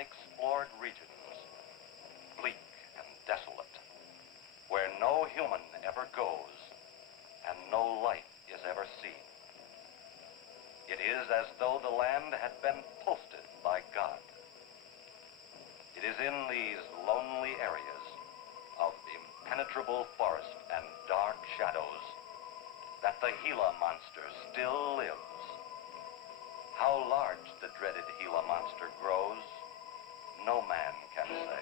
unexplored regions, bleak and desolate, where no human ever goes and no life is ever seen. It is as though the land had been posted by God. It is in these lonely areas of impenetrable forest and dark shadows that the Gila monster still lives. How large the dreaded Gila monster grows, no man can say.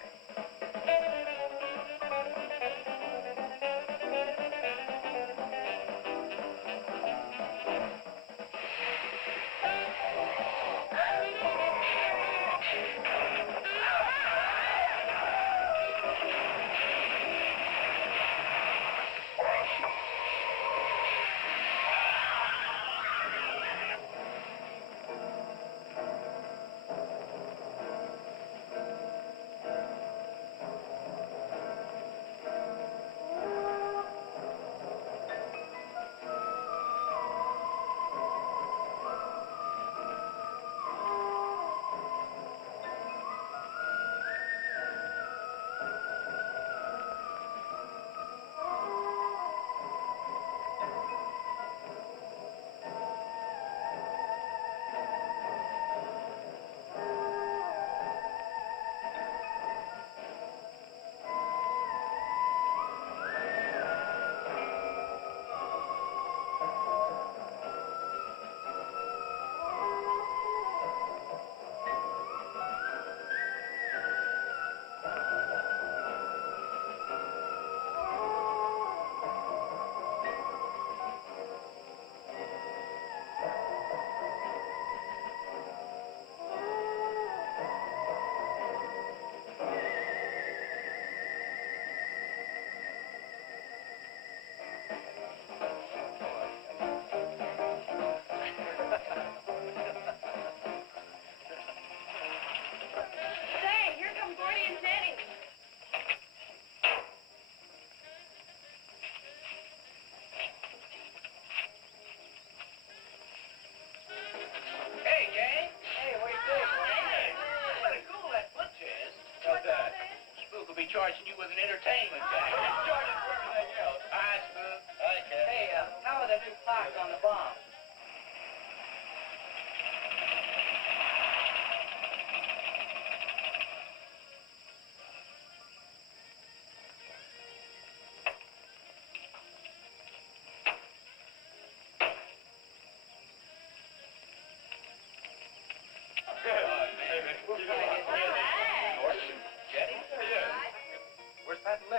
Charging you with an entertainment guy. Charging for everything else. Hi, Spook. Hi, Ken. Hey, how are the new clocks on the bomb?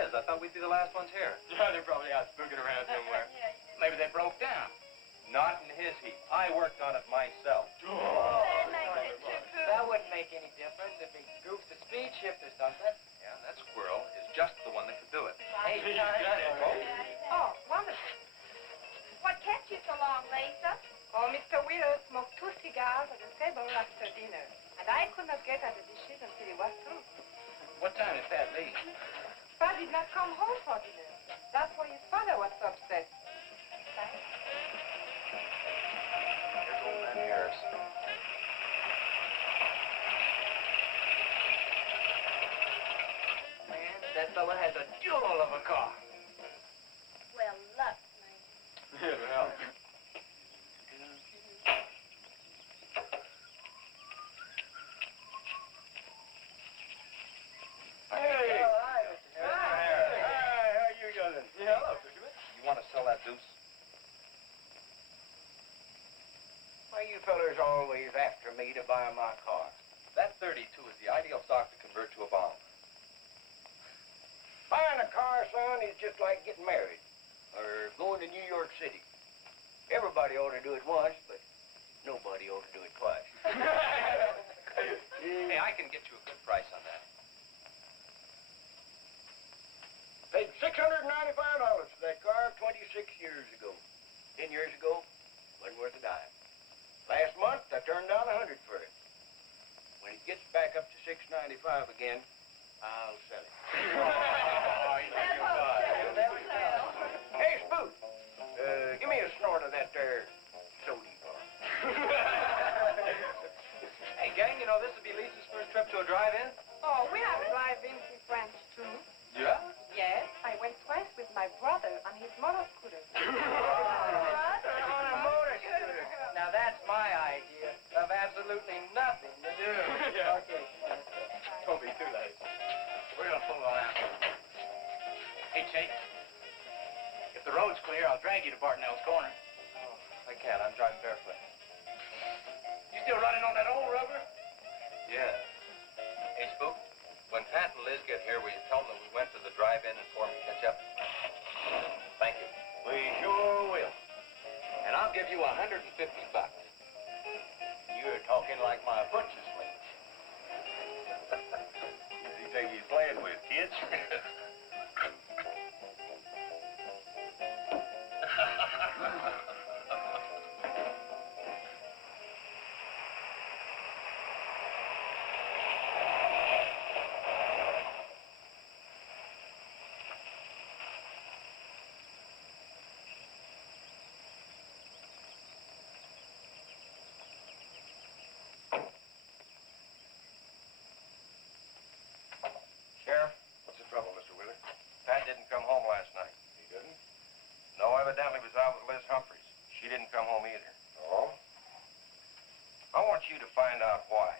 I thought we'd be the last ones here. Yeah, they're probably out spooking around somewhere. Maybe they broke down. Not in his heap. I worked on it myself. Oh. That wouldn't make any difference if he goofed the speed shift or something. Yeah, that squirrel is just the one that could do it. Hey, He's got it. Oh, wonderful. What kept you so long, Lisa? Oh, Mr. Wheeler smoked 2 cigars at the table after dinner, and I could not get at the dishes until he was through. What time did Pat leave? Pat did not come home for dinner. That's why his father was so upset. Here's old man Harris. Man, that fella has a jewel of a car. Well, luck, man. Yeah, well. Hey! Hi, Mr. Harris. Hi, how you doing? Yeah, hello, Fisherman. You want to sell that deuce? Why you fellers always after me to buy my car? That 32 is the ideal stock to convert to a bomb. Buying a car, son, is just like getting married or going to New York City. Everybody ought to do it once, but nobody ought to do it twice. Hey, I can get you a good price on that. Paid $695 for that car 26 years ago. 10 years ago, wasn't worth a dime. Last month, I turned down $100 for it. When it gets back up to $695 again, I'll sell it. Oh, you think you'll buy it? Hey, Spook, give me a snort of that there sodium. know this would be Lisa's first trip to a drive-in? Oh, we have drive-ins in France, too. Yeah? Yes, I went twice with my brother on his motor scooter. On a motor scooter. Now that's my idea of absolutely nothing to do. Yeah. Okay. Don't be too late. We're gonna pull on out. Hey, Chase. If the road's clear, I'll drag you to Bartonell's corner. Oh, I can't. I'm driving barefoot. You still running on that old rubber? Yeah. Hey, Spook, when Pat and Liz get here, will you tell them that we went to the drive-in and for them to catch up? Thank you. We sure will. And I'll give you $150. You're talking like my butcher's mate. Who's he think he's playing with, kids? Sheriff, What's the trouble, Mr. Wheeler? Pat didn't come home last night. He didn't? No, evidently was out with Liz Humphreys. She didn't come home either. Oh? I want you to find out why.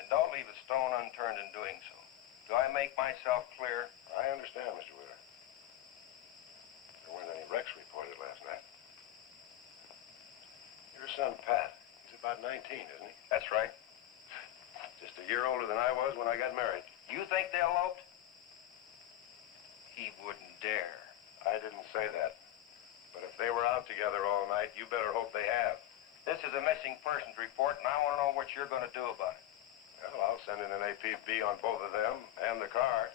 And don't leave a stone unturned in doing so. Do I make myself clear? I understand, Mr. Wheeler. There weren't any wrecks reported last night. Your son, Pat, he's about 19, isn't he? That's right. Just a year older than I was when I got married. You think they eloped? He wouldn't dare. I didn't say that. But if they were out together all night, you better hope they have. This is a missing persons report, and I want to know what you're going to do about it. Well, I'll send in an APB on both of them and the car.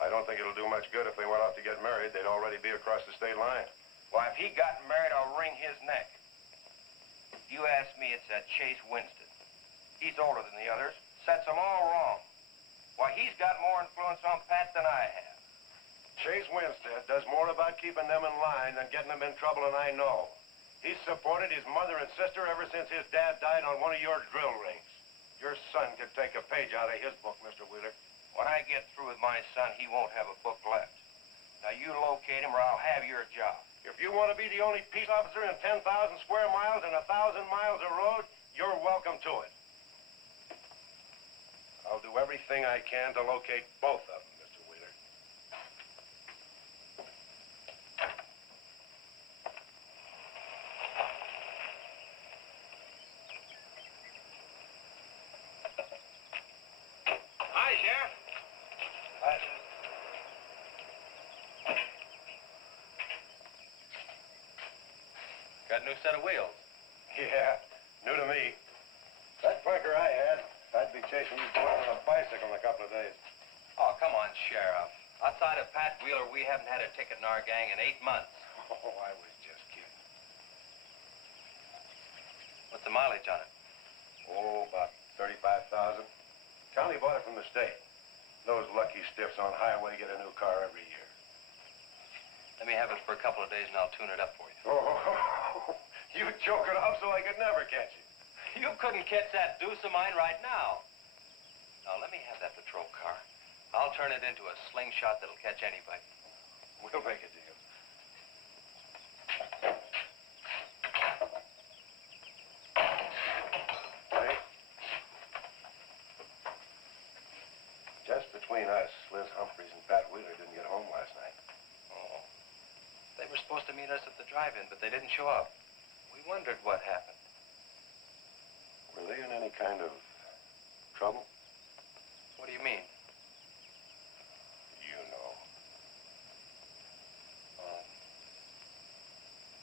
I don't think it'll do much good if they went off to get married. They'd already be across the state line. Why, if he got married, I'll wring his neck. You ask me, it's that Chase Winstead. He's older than the others. Sets them all wrong. Why, he's got more influence on Pat than I have. Chase Winstead does more about keeping them in line than getting them in trouble, and I know. He's supported his mother and sister ever since his dad died on one of your drill rings. Your son could take a page out of his book, Mr. Wheeler. When I get through with my son, he won't have a book left. Now, you locate him or I'll have your job. If you want to be the only peace officer in 10,000 square miles and 1,000 miles of road, you're welcome to it. I'll do everything I can to locate both of them, Mr. Wheeler. Hi, Sheriff. Got a new set of wheels. Yeah, new to me. That bunker I had, I'd be chasing you boys on a bicycle in a couple of days. Oh, come on, Sheriff. Outside of Pat Wheeler, we haven't had a ticket in our gang in 8 months. Oh, I was just kidding. What's the mileage on it? Oh, about 35,000. County bought it from the state. Those lucky stiffs on highway get a new car every year. Let me have it for a couple of days and I'll tune it up for you. Oh, you choke it off so I could never catch you. You couldn't catch that deuce of mine right now. Now, let me have that patrol car. I'll turn it into a slingshot that'll catch anybody. We'll make a deal. Hey. Just between us, Liz Humphreys and Pat Wheeler didn't get home last night. Oh. They were supposed to meet us at the drive-in, but they didn't show up. We wondered what happened. Were they in any kind of trouble? What do you mean? You know.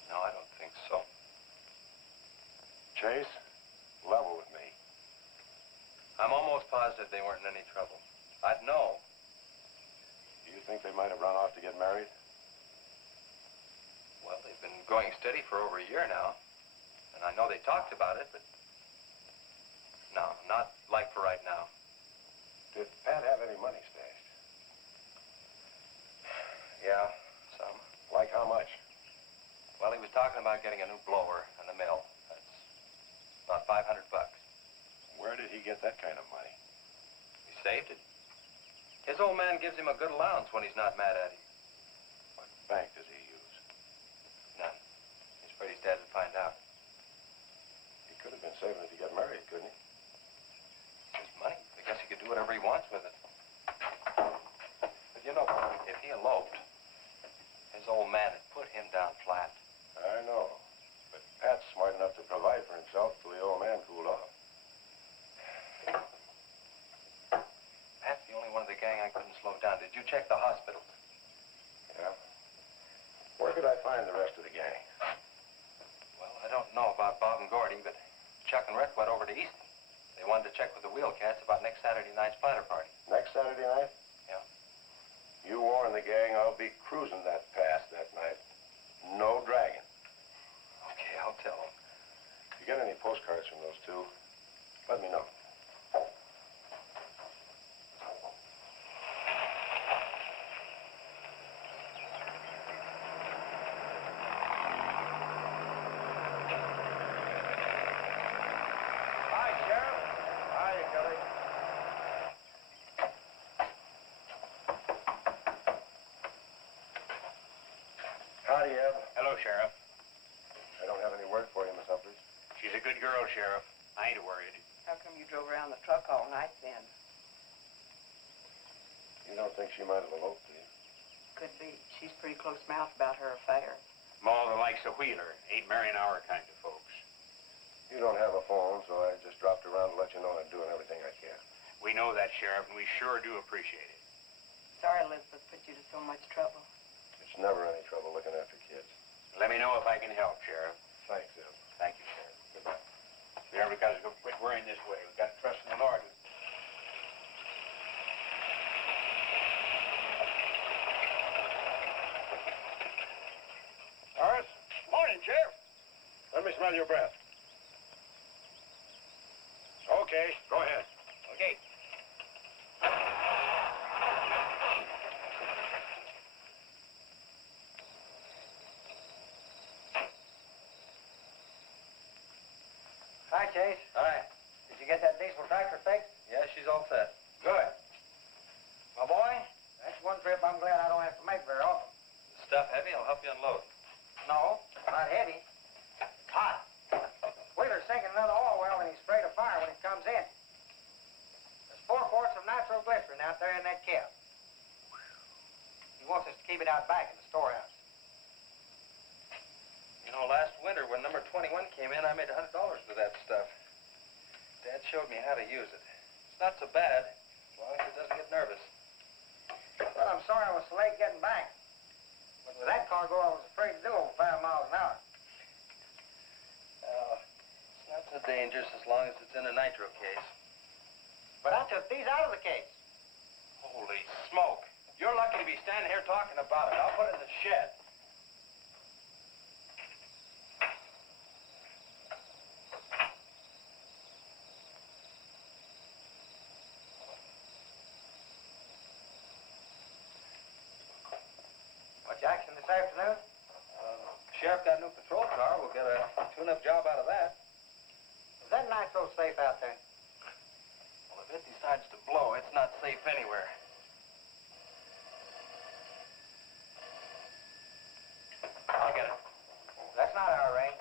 No, I don't think so. Chase, level with me. I'm almost positive they weren't in any trouble. I'd know. Do you think they might have run off to get married? Well, they've been going steady for over a year now. And I know they talked about it, but... No, not like for right now. Did Pat have any money stashed? Yeah, some. Like how much? Well, he was talking about getting a new blower and a mill. That's about $500. Where did he get that kind saved it. His old man gives him a good allowance when he's not mad at him. What bank does he use? None. He's afraid his dad would find out. He could have been saving it to get married, couldn't he? It's his money. I guess he could do whatever he wants with it. But you know, if he eloped, his old man had put him down flat. I know. But Pat's smart enough to provide for himself till the old man cooled off. Pat's the only one of the gang I couldn't slow down. Did you check the hospitals? Yeah. Where could I find the rest of the gang? Well, I don't know about Bob and Gordy, but Chuck and Rhett went over to Easton. They wanted to check with the wheel cats about next Saturday night's splatter party. Next Saturday night? Yeah. You warn the gang I'll be cruising that pass that night. No dragging. Okay, I'll tell them. If you get any postcards from those two, let me know. Hi, Sheriff. Hi, Kelly. Howdy, Eb. Hello, Sheriff. I don't have any word for you, Miss Humphries. She's a good girl, Sheriff. I ain't worried. How come you drove around the truck all night then? You don't think she might have eloped, do you? Could be. She's pretty close-mouthed about her affair. Ma the likes of Wheeler ain't marrying our kind of folks. You don't have a phone, so I just dropped around to let you know I'm doing everything I can. We know that, Sheriff, and we sure do appreciate it. Sorry Elizabeth put you to so much trouble. It's never any trouble looking after kids. Let me know if I can help, Sheriff. Thanks, Eb. Thank you, Sheriff. Goodbye. We never got to quit worrying this way. We've got to trust in the Lord. Horace? Morning, Sheriff. Let me smell your breath. Okay, go ahead. Okay. Hi, Chase. Hi. Did you get that diesel tractor fixed? Yeah, she's all set. Good. My boy, that's one trip I'm glad I don't have to make very often. The stuff heavy? I'll help you unload. No, not heavy. It's hot. Wheeler's sinking another oil well and he's afraid of fire when it comes in. There's 4 quarts of nitroglycerin out there in that cab. He wants us to keep it out back in the storehouse. You know, last winter when number 21 came in, I made $100 with that stuff. Dad showed me how to use it. It's not so bad, as long as it doesn't get nervous. Well, I'm sorry I was so late getting back. But with that cargo, I was afraid to do over 5 miles an hour. It's not so dangerous as long as it's in a nitro case. But I took these out of the case. Holy smoke. You're lucky to be standing here talking about it. I'll put it in the shed. Much action this afternoon? Sheriff got a new patrol car. We'll get a tune-up job out of that. Is that nitro safe out there? Well, if it decides to blow, it's not safe anywhere. I'll get it. That's not our range.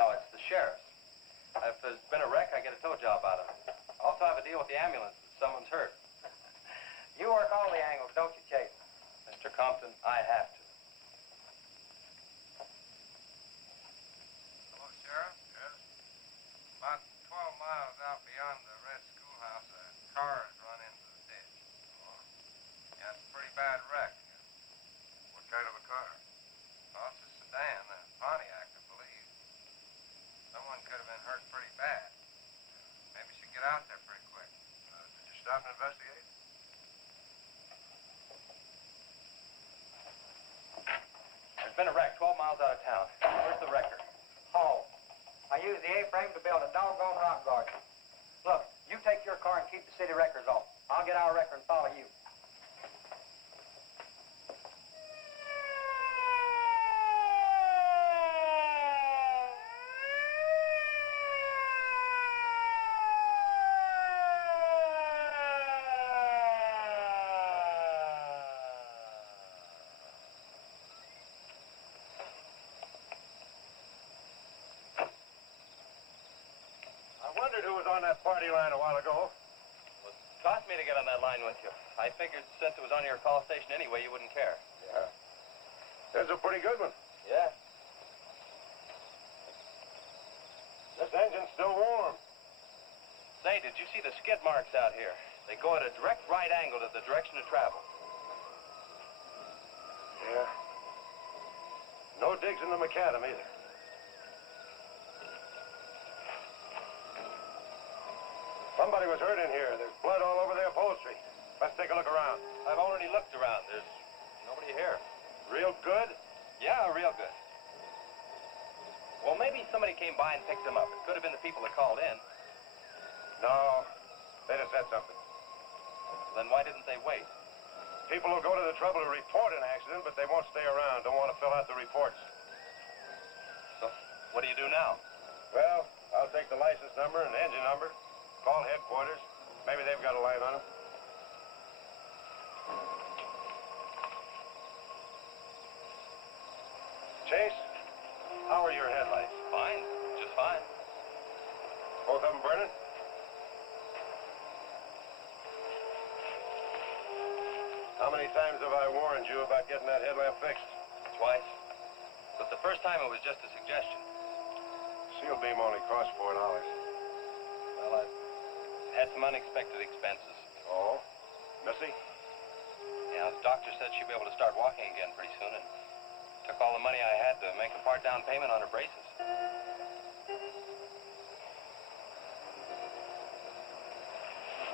No, it's the sheriff's. If there's been a wreck, I get a tow job out of it. Also have a deal with the ambulance if someone's hurt. You work all the angles, don't you, Chase? Mr. Compton, I have to. Hello, Sheriff. Yes. About 12 miles out beyond the red schoolhouse, a car has run into the ditch. Oh. Yeah, it's a pretty bad wreck. What kind of a car? Oh, it's a sedan, a Pontiac, I believe. Someone could have been hurt pretty bad. Maybe we should get out there pretty quick. Did you stop and investigate? There's been a wreck 12 miles out of town. Where's the wrecker? Oh, I used the A-frame to build a doggone rock garden. Look, you take your car and keep the city wreckers off. I'll get our wrecker and follow you. wondered who was on that party line a while ago. Well, it cost me to get on that line with you. I figured since it was on your call station anyway, you wouldn't care. Yeah. That's a pretty good one. Yeah. This engine's still warm. Say, did you see the skid marks out here? They go at a direct right angle to the direction of travel. Yeah. No digs in the macadam either. Somebody was hurt in here. There's blood all over the upholstery. Let's take a look around. I've already looked around. There's nobody here. Real good? Yeah, real good. Well, maybe somebody came by and picked them up. It could have been the people that called in. No. They'd have said something. Then why didn't they wait? People will go to the trouble to report an accident, but they won't stay around. Don't want to fill out the reports. So, what do you do now? Well, I'll take the license number and engine number. Call headquarters. Maybe they've got a line on them. Chase, how are your headlights? Fine. Just fine. Both of them burning? How many times have I warned you about getting that headlamp fixed? Twice. But the first time it was just a suggestion. Seal beam only costs $4. Well, I've had some unexpected expenses. Oh? Missy? Yeah, the doctor said she'd be able to start walking again pretty soon, and took all the money I had to make a part down payment on her braces.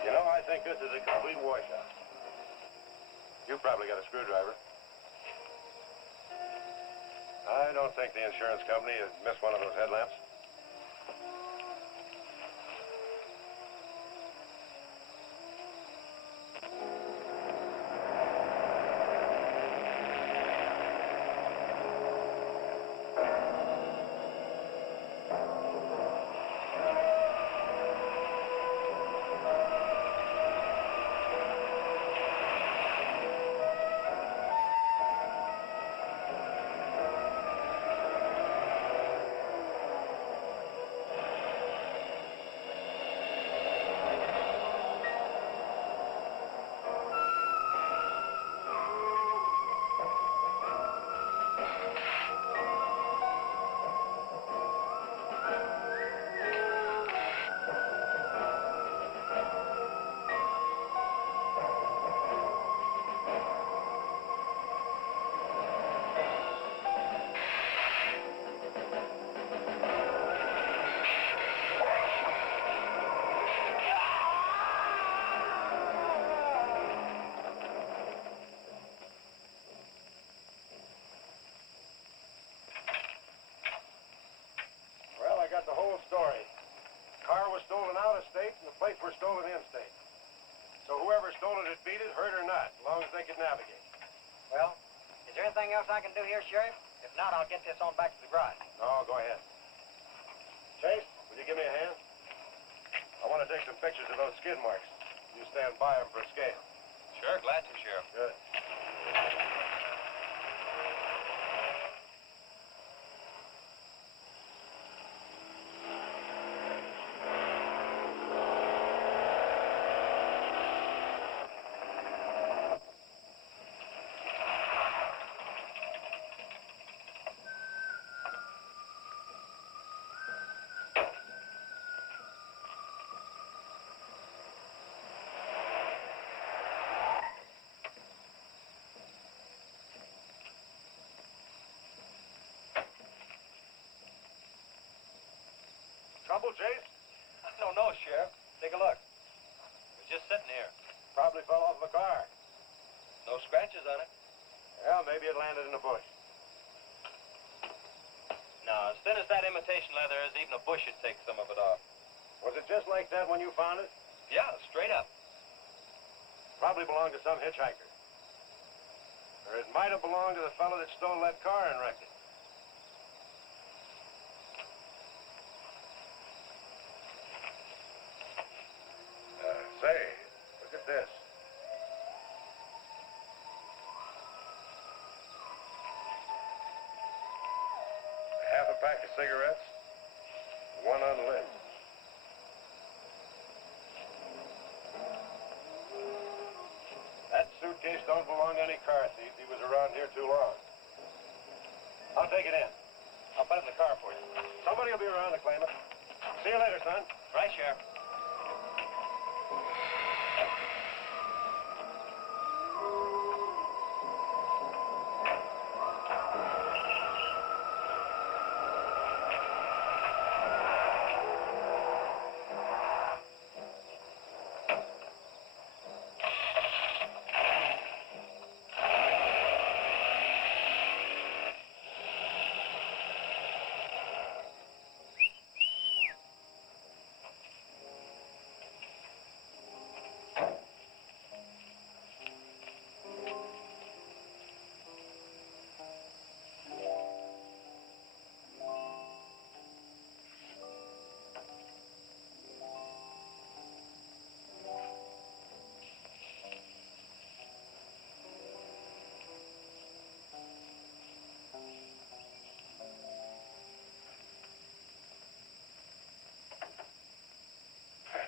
You know, I think this is a complete washout. You probably got a screwdriver. I don't think the insurance company has missed one of those headlamps. I got the whole story. Car was stolen out of state and the plates were stolen in state. So whoever stole it had beat it, hurt or not, as long as they could navigate. Well, is there anything else I can do here, Sheriff? If not, I'll get this on back to the garage. No, go ahead. Chase, will you give me a hand? I want to take some pictures of those skid marks. You stand by them for a scale. Sure, glad to, Sheriff. Good. Trouble, Chase? I don't know, Sheriff. Take a look. It was just sitting here. Probably fell off the car. No scratches on it. Well, maybe it landed in a bush. No, as thin as that imitation leather is, even a bush would take some of it off. Was it just like that when you found it? Yeah, straight up. Probably belonged to some hitchhiker. Or it might have belonged to the fellow that stole that car and wrecked it. Say, look at this. Half a pack of cigarettes, one unlit. briefcase don't belong to any car thief. He was around here too long. I'll take it in. I'll put it in the car for you. Somebody will be around to claim it. See you later, son. Right, Sheriff.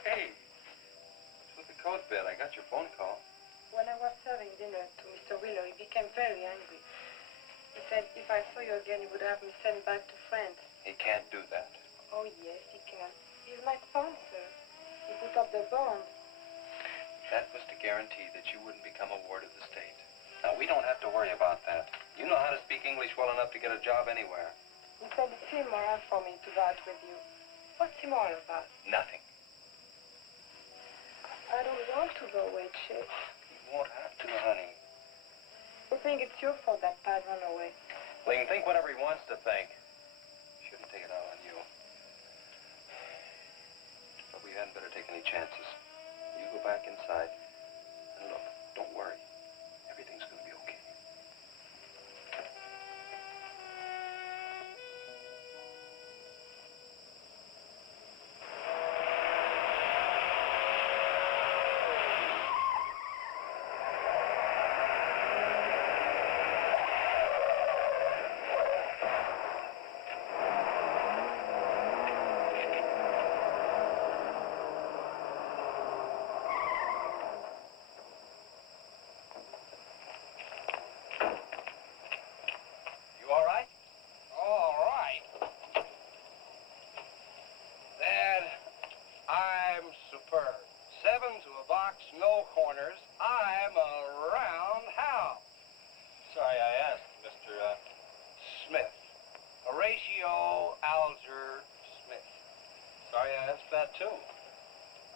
Hey, what's with the coat bed? I got your phone call. When I was serving dinner to Mr. Wheeler, he became very angry. He said if I saw you again, he would have me sent back to France. He can't do that. Oh, yes, he can. He's my sponsor. He put up the bond. That was to guarantee that you wouldn't become a ward of the state. Now, we don't have to worry about that. You know how to speak English well enough to get a job anywhere. He said it's immoral for me to go out with you. What's immoral about? Nothing. I don't want to go away, Chick. You won't have to, honey. I think it's your fault that Pat ran away. Well, he can think whatever he wants to think. Shouldn't take it out on you. But we hadn't better take any chances. You go back inside. And look, don't worry. Everything's going to be okay.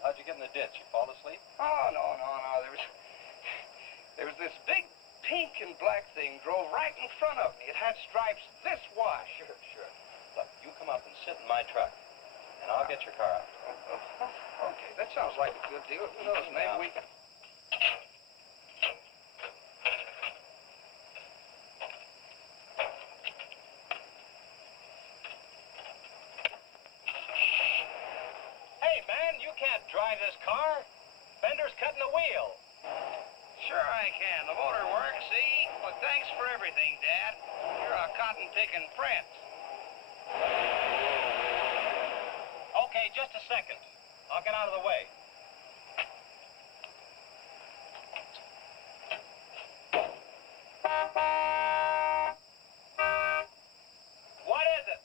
How'd you get in the ditch? You fall asleep? Oh, no. There was this big pink and black thing drove right in front of me. It had stripes this wide. Sure. Look, you come up and sit in my truck, and I'll get your car out. Okay, that sounds like a good deal. Who knows, maybe we can... Can't drive this car. Fender's cutting the wheel. Sure I can. The motor works, see? Well, thanks for everything, Dad. You're a cotton-picking friend. Okay, just a second. I'll get out of the way. What is it?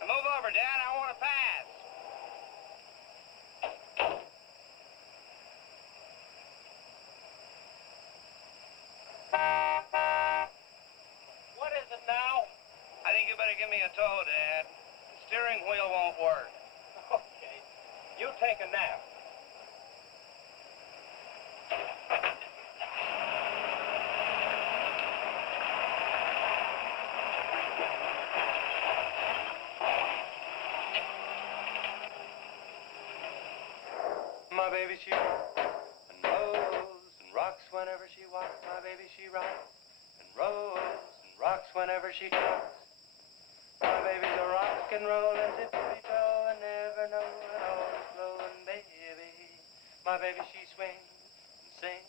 Move over, Dad. I want to pass. What is it now? I think you better give me a tow, Dad. The steering wheel won't work. Okay. You take a nap. My baby, she and rolls and rocks whenever she walks. My baby, she rocks and rolls and rocks whenever she talks. My baby's a rock and rollin' tippy-toe and never know it always blowin' baby. My baby, she swings and sings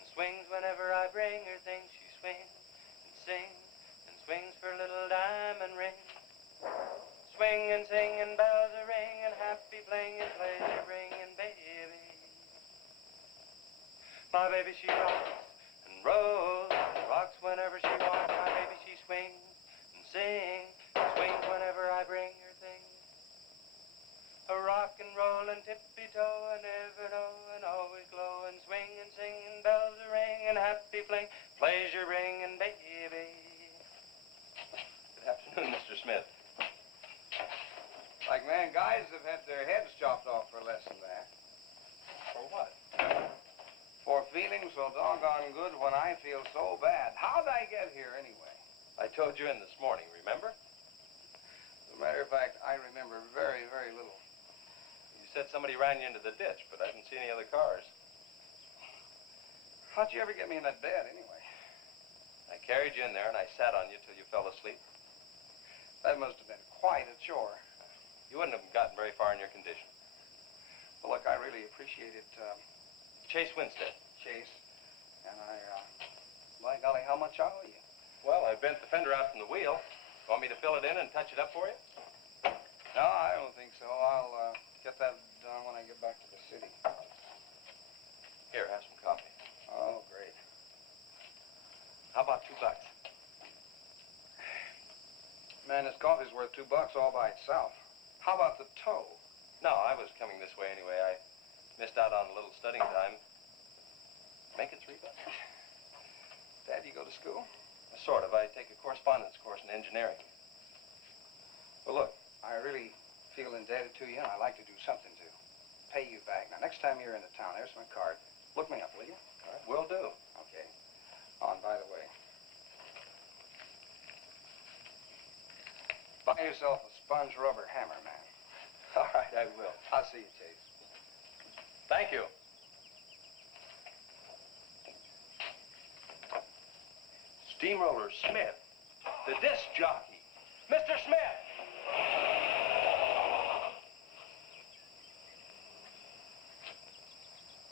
and swings whenever I bring her things. She swings and sings and swings for little diamond rings. Swing and sing and bells are ring and happy fling and pleasure bringing baby. My baby, she rocks and rolls and rocks whenever she walks. My baby, she swings and sings, swings whenever I bring her things. A rock and roll and tippy-toe and ever know and always glow and swing and sing and bells a ring and happy fling, pleasure ring and baby. Good afternoon, Mr. Smith. Like man, guys have had their heads chopped off for less than that. For what? For feeling so doggone good when I feel so bad. How'd I get here anyway? I told you in this morning, remember? As a matter of fact, I remember very, very little. You said somebody ran you into the ditch, but I didn't see any other cars. How'd you ever get me in that bed anyway? I carried you in there and I sat on you till you fell asleep. That must have been quite a chore. You wouldn't have gotten very far in your condition. Well, look, I really appreciate it, Chase Winstead. Chase. And by golly, how much I owe you? Well, I bent the fender out from the wheel. Want me to fill it in and touch it up for you? No, I don't think so. I'll get that done when I get back to the city. Here, have some coffee. Oh, great. How about $2? Man, this coffee's worth $2 all by itself. How about the tow? No, I was coming this way anyway. I missed out on a little studying time. Make it $3. Dad, you go to school? Sort of. I take a correspondence course in engineering. Well, look, I really feel indebted to you, and I'd like to do something to pay you back. Now, next time you're in the town, there's my card. Look me up, will you? All right, will do. Okay. Oh, and by the way, buy yourself a sponge rubber hammer, man. All right, I will. I'll see you, Chase. Thank you. Steamroller Smith, the disc jockey. Mr. Smith!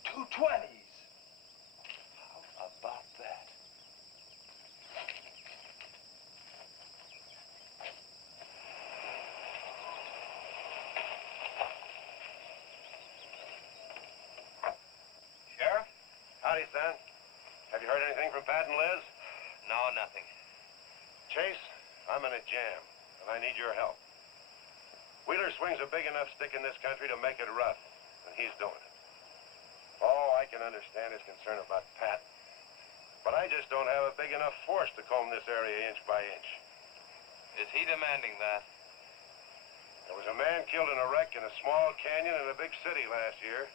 220s. How about that? Sheriff? Howdy, son. Have you heard anything from Pat and Liz? No, nothing. Chase, I'm in a jam, and I need your help. Wheeler swings a big enough stick in this country to make it rough, and he's doing it. Oh, I can understand his concern about Pat, but I just don't have a big enough force to comb this area inch by inch. Is he demanding that? There was a man killed in a wreck in a small canyon in a big city last year,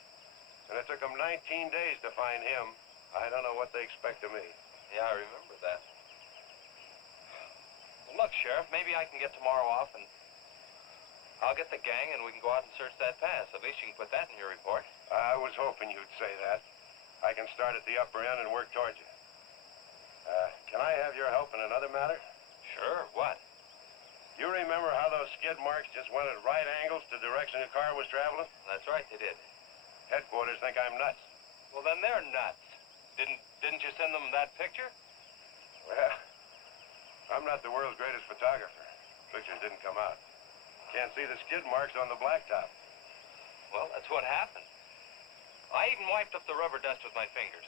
and it took them 19 days to find him. I don't know what they expect of me. Yeah, I remember that. Well, look, Sheriff, maybe I can get tomorrow off and I'll get the gang and we can go out and search that pass. At least you can put that in your report. I was hoping you'd say that. I can start at the upper end and work towards you. Can I have your help in another matter? Sure, what? You remember how those skid marks just went at right angles to the direction the car was traveling? That's right, they did. Headquarters think I'm nuts. Well, then they're nuts. Didn't you send them that picture? Well, I'm not the world's greatest photographer. Pictures didn't come out. Can't see the skid marks on the blacktop. Well, that's what happened. I even wiped up the rubber dust with my fingers.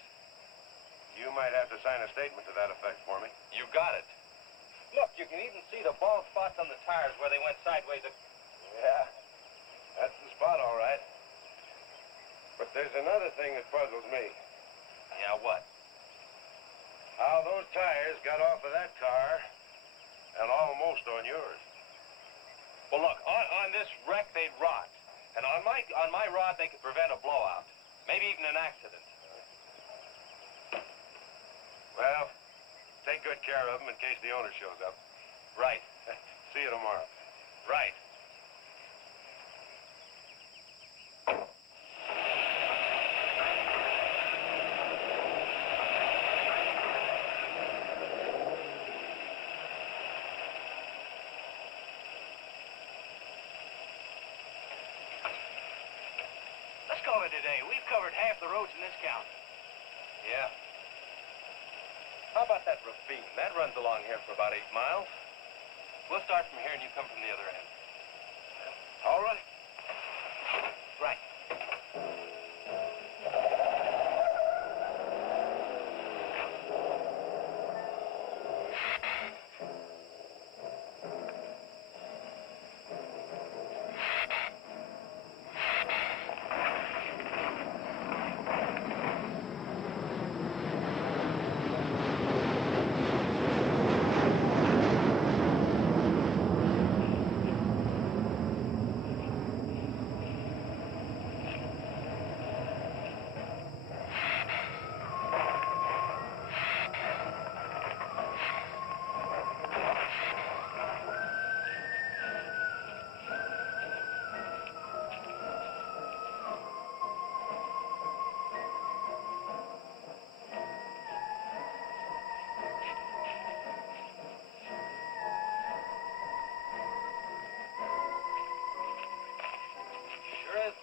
You might have to sign a statement to that effect for me. You got it. Look, you can even see the bald spots on the tires where they went sideways. Yeah, that's the spot, all right. But there's another thing that puzzles me. Yeah, what? How those tires got off of that car and almost on yours. Well, look, on this wreck, they'd rot. And on my rod, they could prevent a blowout. Maybe even an accident. Well, take good care of them in case the owner shows up. Right. See you tomorrow. Right. Let's call it a day. We've covered half the roads in this county. Yeah. How about that ravine? That runs along here for about 8 miles. We'll start from here and you come from the other end. All right. Right.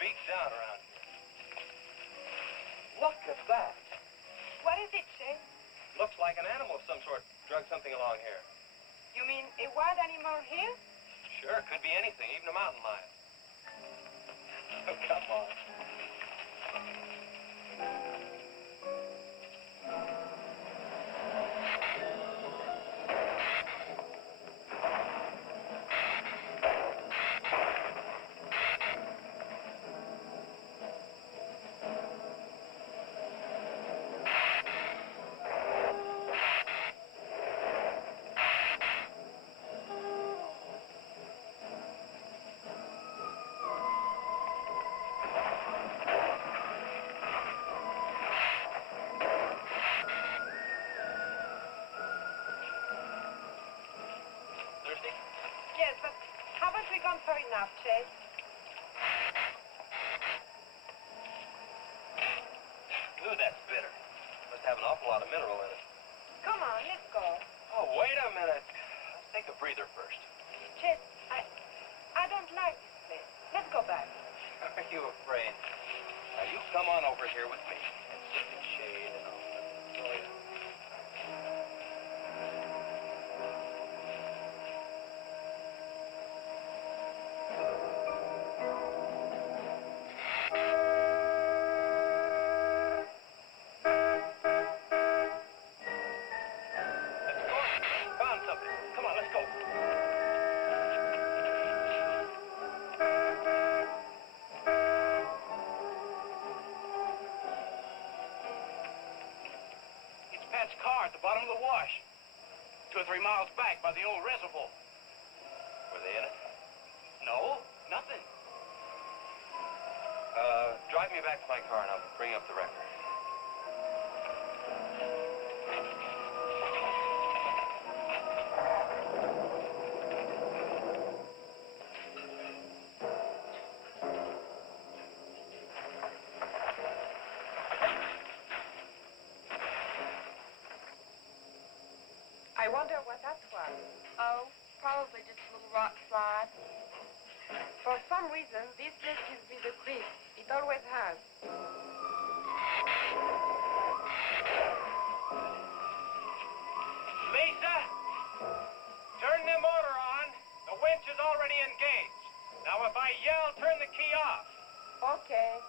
beat down around here. Look at that. What is it, Shay? Looks like an animal of some sort drug something along here. You mean a wild animal here? Sure, could be anything, even a mountain lion. Oh, come on. Yes, but how much we gone for enough, Chase? Ooh, that's bitter. Must have an awful lot of mineral in it. Come on, let's go. Oh, wait a minute. Let's take a breather first. Chase, I don't like this place. Let's go back. Are you afraid? Now, you come on over here with me and sit in shade and all that. Oh, yeah. Car at the bottom of the wash. 2 or 3 miles back by the old reservoir. Were they in it? No, nothing. Drive me back to my car and I'll bring up the record. I wonder what that was. Oh, probably just a little rock slide. For some reason, this place gives me the creep. It always has. Lisa, turn the motor on. The winch is already engaged. Now, if I yell, turn the key off. Okay.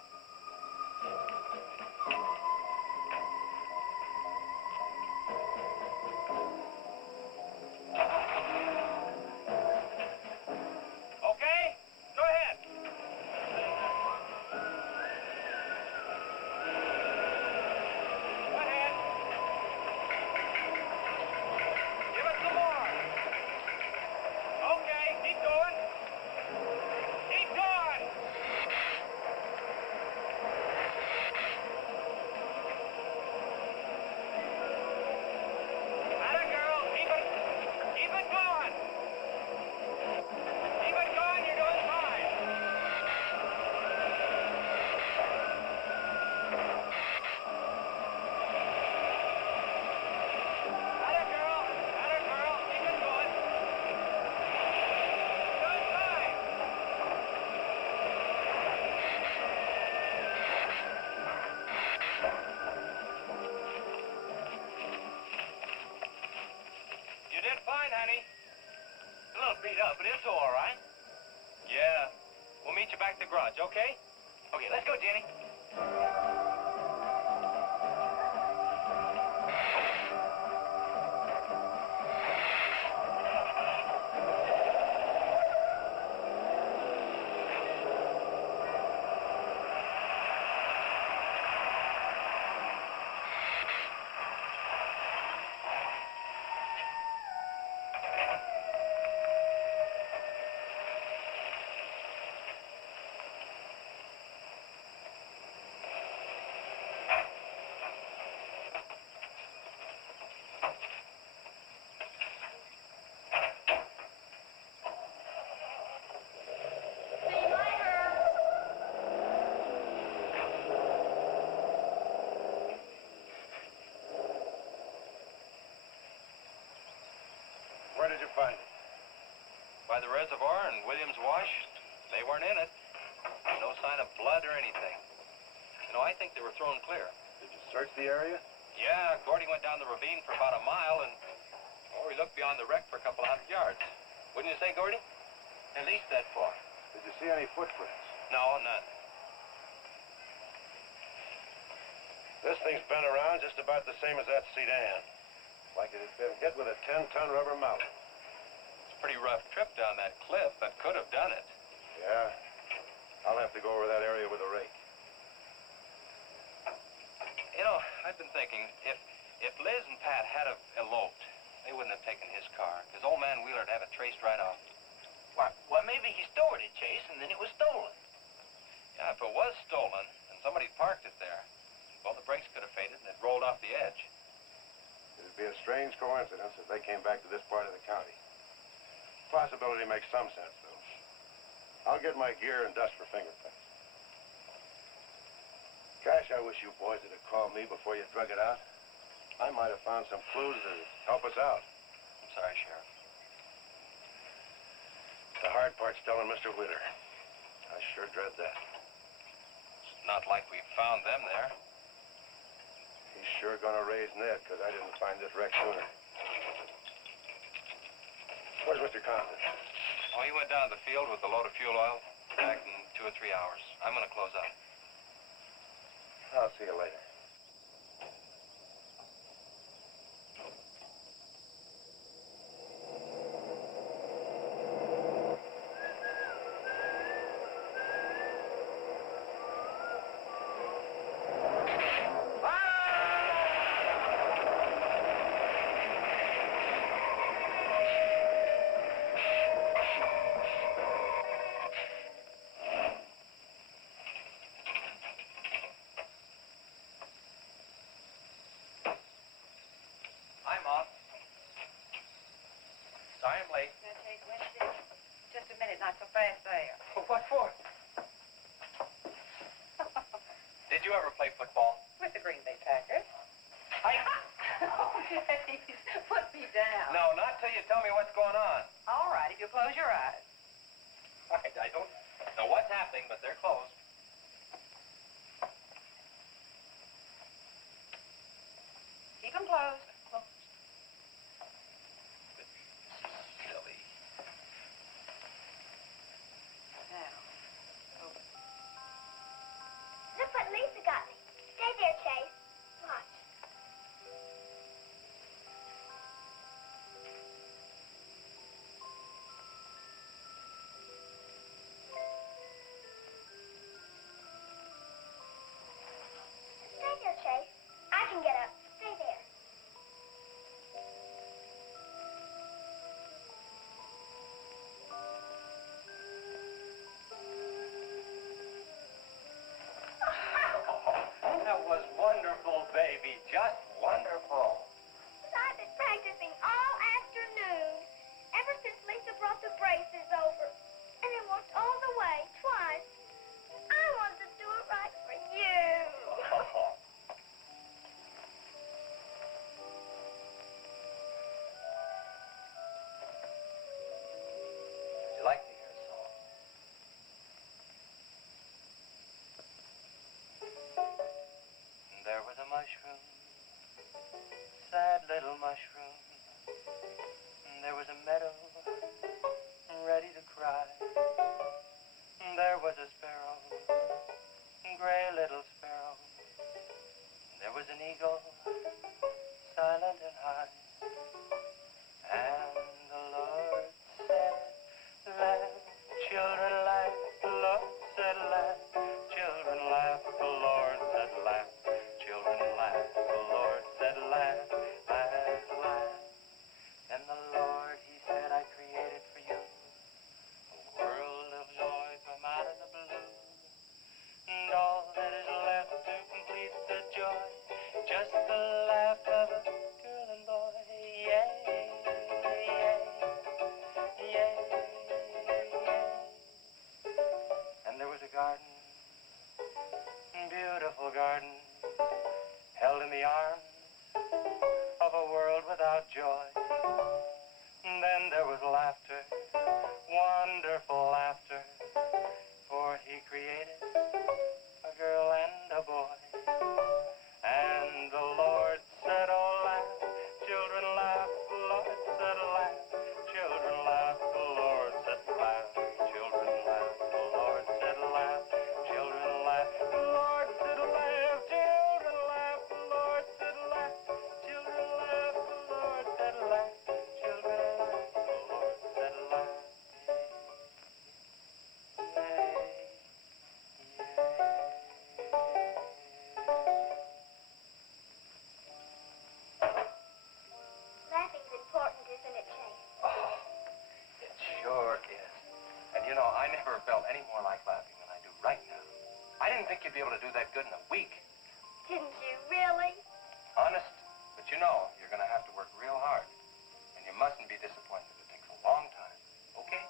Okay? Go ahead. Go ahead. Give it some more. Okay, keep going. Keep going. Atta girl, keep it going. Keep it going, you're doing fine. Atta girl, keep it going. Doing fine. You did fine, honey. A little beat up, but it's all right. Yeah. We'll meet you back at the garage, okay? Okay, let's go, Jenny. Where did you find it? By the reservoir and Williams Wash. They weren't in it. No sign of blood mud or anything. You know, I think they were thrown clear. Did you search the area? Yeah, Gordy went down the ravine for about a mile and, oh, he looked beyond the wreck for a couple of 100 yards. Wouldn't you say, Gordy? At least that far. Did you see any footprints? No, none. This thing's been around just about the same as that sedan. Like it had been hit with a 10-ton rubber mallet. It's a pretty rough trip down that cliff, but could have done it. Yeah. I'll have to go over that area with a rake. You know, I've been thinking, if Liz and Pat had have eloped, they wouldn't have taken his car, because old man Wheeler'd have it traced right off. Well, maybe he stored it, Chase, and then it was stolen. Yeah, if it was stolen, and somebody parked it there, well, the brakes could have faded and it rolled off the edge. It'd be a strange coincidence if they came back to this part of the county. Possibility makes some sense, though. I'll get my gear and dust for fingerprints. Gosh, I wish you boys would have called me before you drug it out. I might have found some clues to help us out. I'm sorry, Sheriff. The hard part's telling Mr. Wheeler. I sure dread that. It's not like we found them there. He's sure gonna raise Ned, because I didn't find this wreck sooner. Where's Mr. Compton? Oh, he went down to the field with a load of fuel oil. Back in 2 or 3 hours. I'm gonna close up. I'll see you later. I'm off. Sorry I'm late. Chase Winstead. Just a minute, not so fast there. What for? Did you ever play football? With the Green Bay Packers. Oh, Chase, put me down. No, not till you tell me what's going on. All right, if you close your eyes. I don't know what's happening, but they're closed. Keep them closed. Silly. Now. Look what Lisa got me. Stay there, Chase. Watch. any more like laughing than I do right now. I didn't think you'd be able to do that good in a week. Didn't you really? Honest. But you know, you're going to have to work real hard. And you mustn't be disappointed. It takes a long time. Okay?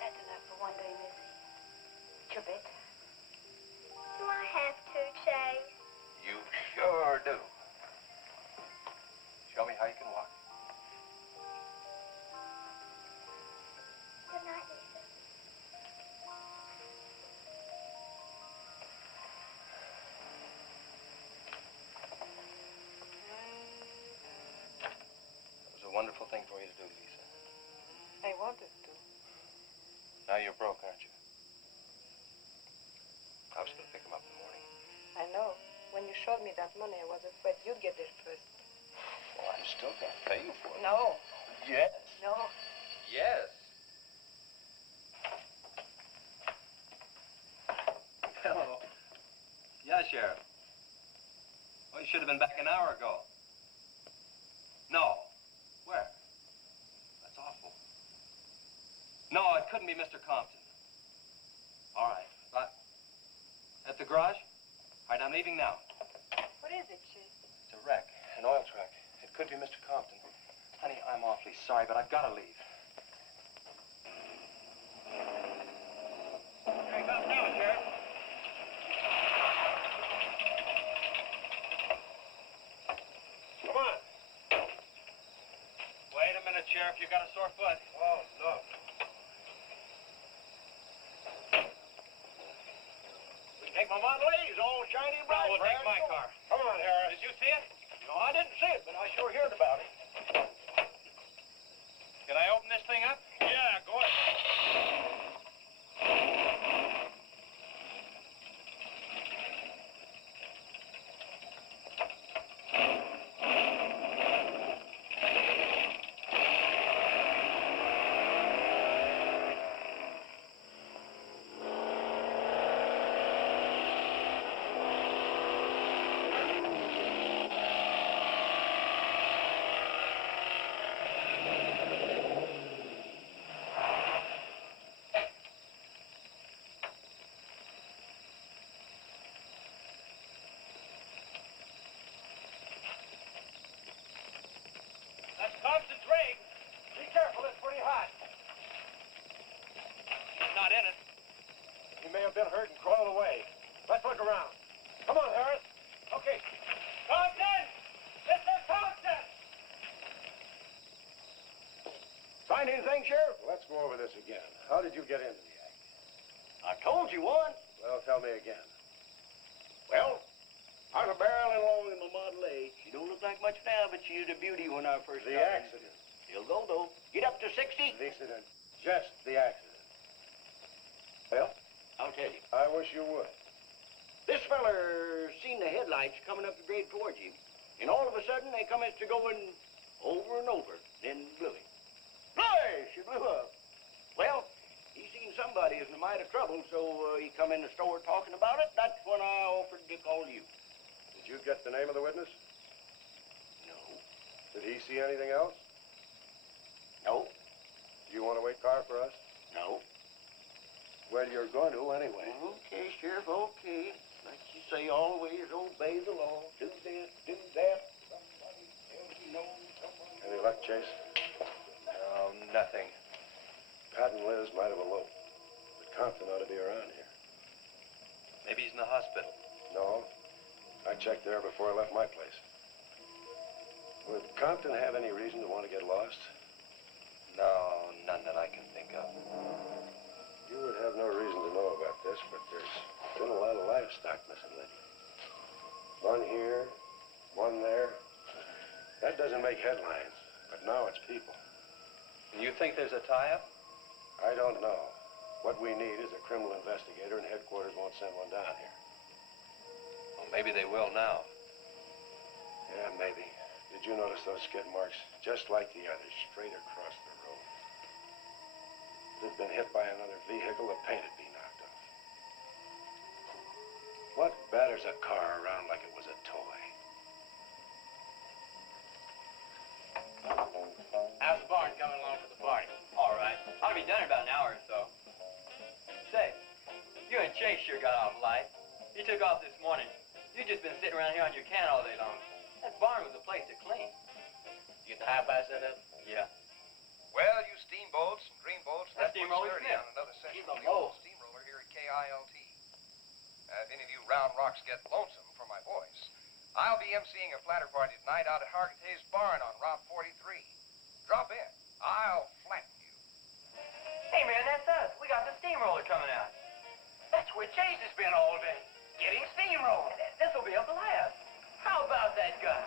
That's enough for one day, Missy. You bet. Do I have to, Chase? You sure do. Show me how you can walk. Good night, Lisa. It was a wonderful thing for you to do, Lisa. I wanted to. Now you're broke, aren't you? I was going to pick him up in the morning. I know. When you showed me that money, I was afraid you'd get there first. Well, I'm still going to pay you for it. No. Yes. No. Yes. Hello. Yeah, Sheriff. Well, you should have been back an hour ago. No. Where? That's awful. No, it couldn't be Mr. Compton. All right. At the garage? All right, I'm leaving now. What is it, Chase? It's a wreck, an oil truck. It could be Mr. Compton. Honey, I'm awfully sorry, but I've got to leave. Here he comes now, Sheriff. Come on. Wait a minute, Sheriff. You got a sore foot. Oh, no. Take my Model A's, all shiny bright. No, we'll take my car. Come on, Harris. Did you see it? No, I didn't see it, but I sure heard about it. Can I open this thing up? Yeah, go ahead. That's Thompson's rig. Be careful, it's pretty hot. He's not in it. He may have been hurt and crawled away. Let's look around. Come on, Harris. Okay. Thompson! Mr. Thompson! Find anything, Sheriff? Let's go over this again. How did you get into the act? I told you once. Well, tell me again. Well, I was barreling along in my Model A. She don't look like much now, but she was a beauty when I first The started. accident. She'll go, though. Get up to 60. The incident. Just the accident. Well, I'll tell you. I wish you would. This feller seen the headlights coming up the grade towards him, and all of a sudden they come to going over and over, then blew him. Boy, she blew up. Well, he seen somebody was in a mite of trouble, so he come in the store talking about it. That's when I offered to call you. Did you get the name of the witness? No. Did he see anything else? No. Do you want to wait car for us? No. Well, you're going to anyway. Okay, Sheriff, okay. Like you say, always obey the law. Do this, do that. Somebody tells you no, somebody... Any luck, Chase? No, nothing. Pat and Liz might have eloped, but Compton ought to be around here. Maybe he's in the hospital. No. I checked there before I left my place. Would Compton have any reason to want to get lost? No, none that I can think of. You would have no reason to know about this, but there's been a lot of livestock missing lately. One here, one there. That doesn't make headlines, but now it's people. And you think there's a tie-up? I don't know. What we need is a criminal investigator, and headquarters won't send one down here. Well, maybe they will now. Yeah, maybe. Did you notice those skid marks? Just like the others, straight across the road. If it had been hit by another vehicle, the paint would be knocked off. What batters a car around like it was a toy? How's the barn coming along for the party? All right. I'll be done in about an hour or so. and Chase sure got off light. He took off this morning. You just been sitting around here on your can all day long. That barn was a place to clean. You get the high five set up? Yeah. Well, you steamboats and dreamboats, That's that puts Steamroller sturdy Smith. on another session Keep of 'em the old low. steamroller here at KILT. If any of you round rocks get lonesome for my voice, I'll be emceeing a flatter party tonight out at Hargitay's barn on Route 43. Drop in. I'll flatten you. Hey, man, that's us. We got the steamroller coming out. That's where Chase has been all day. Getting steamrolled. This'll be a blast. How about that guy?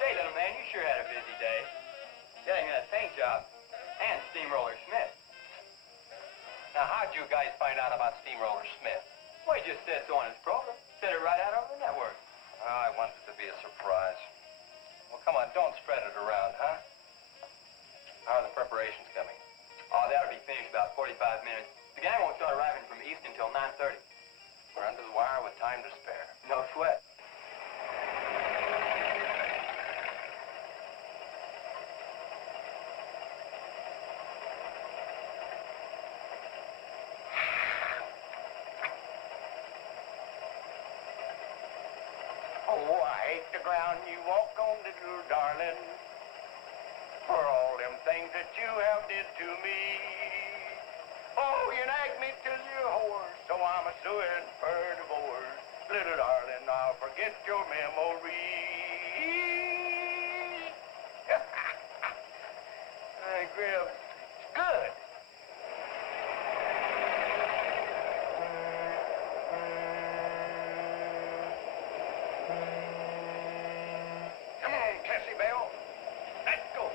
Say, little man, you sure had a busy day. Getting that paint job and Steamroller Smith. Now, how'd you guys find out about Steamroller Smith? Well, he just said so on his program. Said it right out over the network. I wanted it to be a surprise. Well, come on, don't spread it around, huh? How are the preparations coming? Oh, that'll be finished about 45 minutes. The gang won't start arriving from east until 9:30. We're under the wire with time to spare. No sweat. Oh, I hate the ground you walk on, little darling, for all them things that you have did to me. Oh, you nagged me till you're hoarse, so I'm a suing for divorce. Little darling, I'll forget your memory. Hey, Grib, it's good. Come on, Cassie Bell. Let's go.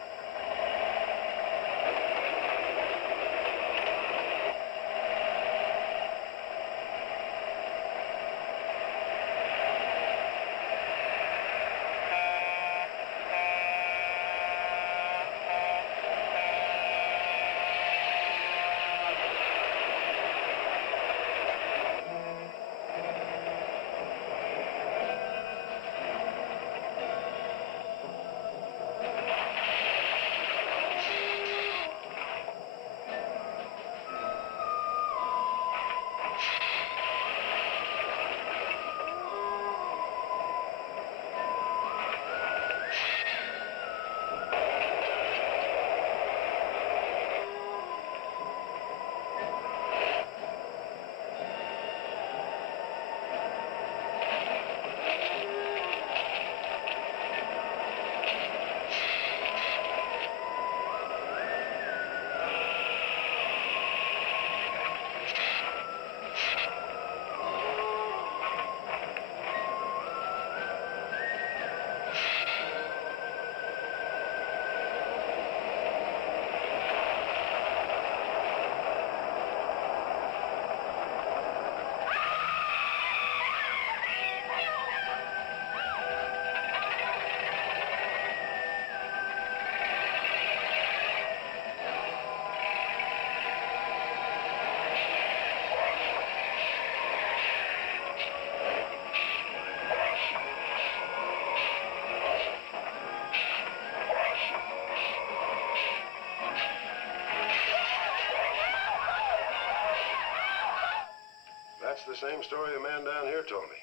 That's the same story the man down here told me.